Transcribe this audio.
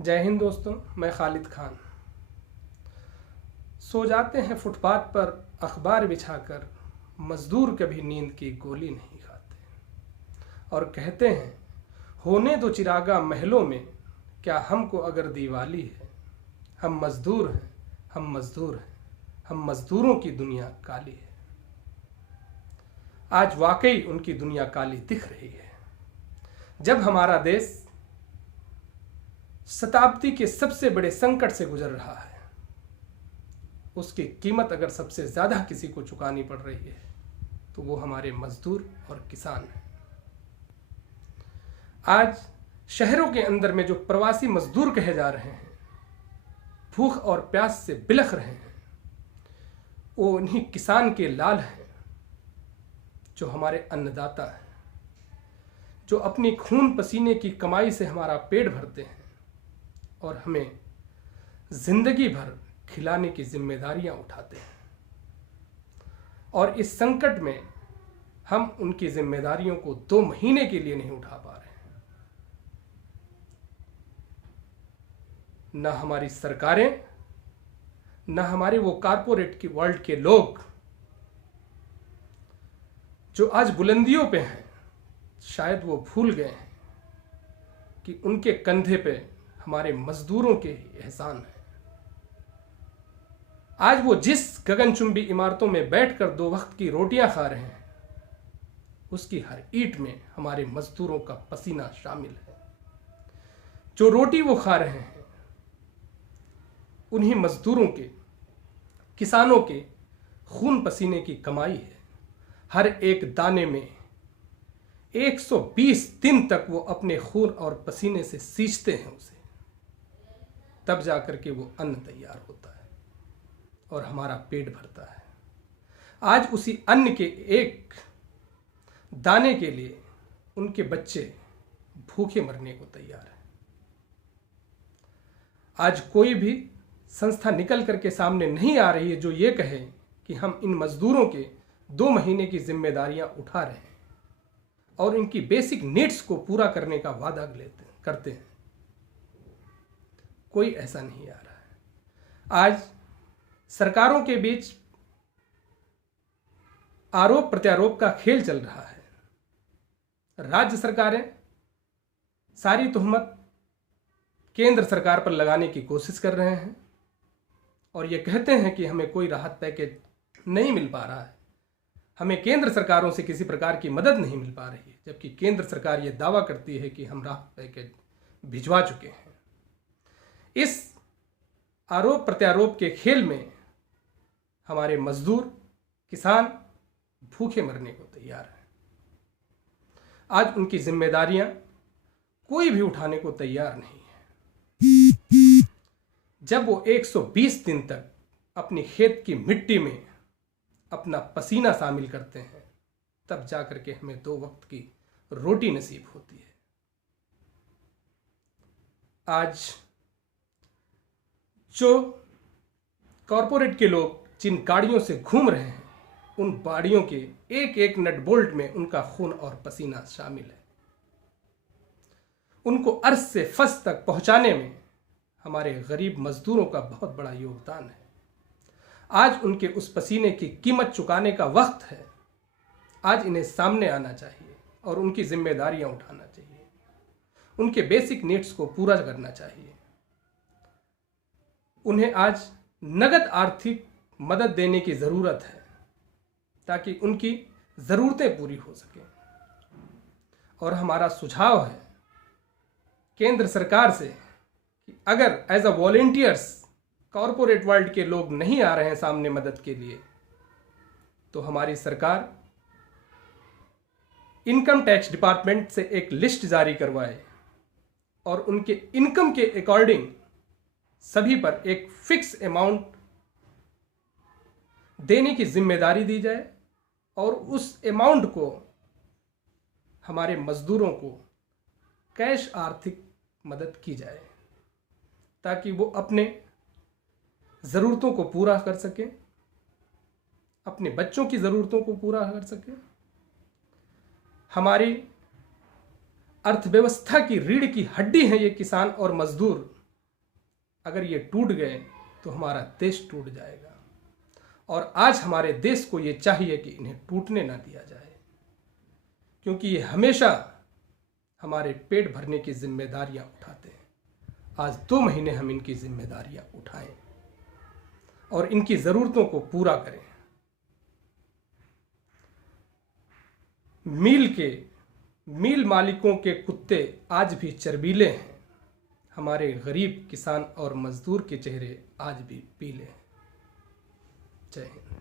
जय हिंद दोस्तों, मैं खालिद खान। सो जाते हैं फुटपाथ पर अखबार बिछाकर, मजदूर कभी नींद की गोली नहीं खाते। और कहते हैं होने दो चिरागा महलों में, क्या हमको अगर दिवाली है। हम मजदूर हैं, हम मजदूर हैं, हम मजदूरों की दुनिया काली है। आज वाकई उनकी दुनिया काली दिख रही है, जब हमारा देश शताब्दी के सबसे बड़े संकट से गुजर रहा है। उसकी कीमत अगर सबसे ज्यादा किसी को चुकानी पड़ रही है तो वो हमारे मजदूर और किसान हैं। आज शहरों के अंदर में जो प्रवासी मजदूर कहे जा रहे हैं, भूख और प्यास से बिलख रहे हैं, वो उन्हीं किसान के लाल हैं जो हमारे अन्नदाता हैं, जो अपनी खून पसीने की कमाई से हमारा पेट भरते हैं और हमें जिंदगी भर खिलाने की जिम्मेदारियां उठाते हैं। और इस संकट में हम उनकी जिम्मेदारियों को 2 महीने के लिए नहीं उठा पा रहे हैं। न हमारी सरकारें, न हमारे वो कारपोरेट की वर्ल्ड के लोग जो आज बुलंदियों पे हैं, शायद वो भूल गए हैं कि उनके कंधे पे हमारे मजदूरों के एहसान है। आज वो जिस गगनचुंबी इमारतों में बैठकर 2 वक्त की रोटियां खा रहे हैं, उसकी हर ईंट में हमारे मजदूरों का पसीना शामिल है। जो रोटी वो खा रहे हैं, उन्हीं मजदूरों के, किसानों के खून पसीने की कमाई है। हर एक दाने में 120 दिन तक वो अपने खून और पसीने से सींचते हैं उसे, तब जाकर के वो अन्न तैयार होता है और हमारा पेट भरता है। आज उसी अन्न के एक दाने के लिए उनके बच्चे भूखे मरने को तैयार हैं। आज कोई भी संस्था निकल करके सामने नहीं आ रही है जो ये कहे कि हम इन मजदूरों के 2 महीने की जिम्मेदारियां उठा रहे हैं और इनकी बेसिक नीड्स को पूरा करने का वादा करते हैं। कोई ऐसा नहीं आ रहा है। आज सरकारों के बीच आरोप प्रत्यारोप का खेल चल रहा है। राज्य सरकारें सारी तुहमत केंद्र सरकार पर लगाने की कोशिश कर रहे हैं और ये कहते हैं कि हमें कोई राहत पैकेज नहीं मिल पा रहा है, हमें केंद्र सरकारों से किसी प्रकार की मदद नहीं मिल पा रही है, जबकि केंद्र सरकार ये दावा करती है कि हम राहत पैकेज भिजवा चुके हैं। इस आरोप प्रत्यारोप के खेल में हमारे मजदूर, किसान भूखे मरने को तैयार हैं। आज उनकी जिम्मेदारियां कोई भी उठाने को तैयार नहीं है। जब वो 120 दिन तक अपनी खेत की मिट्टी में अपना पसीना शामिल करते हैं, तब जाकर के हमें 2 वक्त की रोटी नसीब होती है। आज जो कॉरपोरेट के लोग जिन गाड़ियों से घूम रहे हैं, उन गाड़ियों के एक एक नट बोल्ट में उनका खून और पसीना शामिल है। उनको अर्श से फस तक पहुंचाने में हमारे गरीब मजदूरों का बहुत बड़ा योगदान है। आज उनके उस पसीने की कीमत चुकाने का वक्त है। आज इन्हें सामने आना चाहिए और उनकी जिम्मेदारियां उठाना चाहिए, उनके बेसिक नीड्स को पूरा करना चाहिए। उन्हें आज नगद आर्थिक मदद देने की ज़रूरत है ताकि उनकी ज़रूरतें पूरी हो सकें। और हमारा सुझाव है केंद्र सरकार से कि अगर as a volunteers corporate world के लोग नहीं आ रहे हैं सामने मदद के लिए, तो हमारी सरकार इनकम टैक्स डिपार्टमेंट से एक लिस्ट जारी करवाए और उनके इनकम के अकॉर्डिंग सभी पर एक फिक्स अमाउंट देने की जिम्मेदारी दी जाए और उस अमाउंट को हमारे मजदूरों को कैश आर्थिक मदद की जाए ताकि वो अपने ज़रूरतों को पूरा कर सकें, अपने बच्चों की ज़रूरतों को पूरा कर सकें। हमारी अर्थव्यवस्था की रीढ़ की हड्डी है ये किसान और मजदूर, अगर ये टूट गए तो हमारा देश टूट जाएगा। और आज हमारे देश को ये चाहिए कि इन्हें टूटने ना दिया जाए, क्योंकि ये हमेशा हमारे पेट भरने की जिम्मेदारियां उठाते हैं। आज 2 महीने हम इनकी जिम्मेदारियां उठाएं और इनकी ज़रूरतों को पूरा करें। मील मालिकों के कुत्ते आज भी चरबीले हैं, हमारे गरीब किसान और मजदूर के चेहरे आज भी पीले हैं। जय हिंद।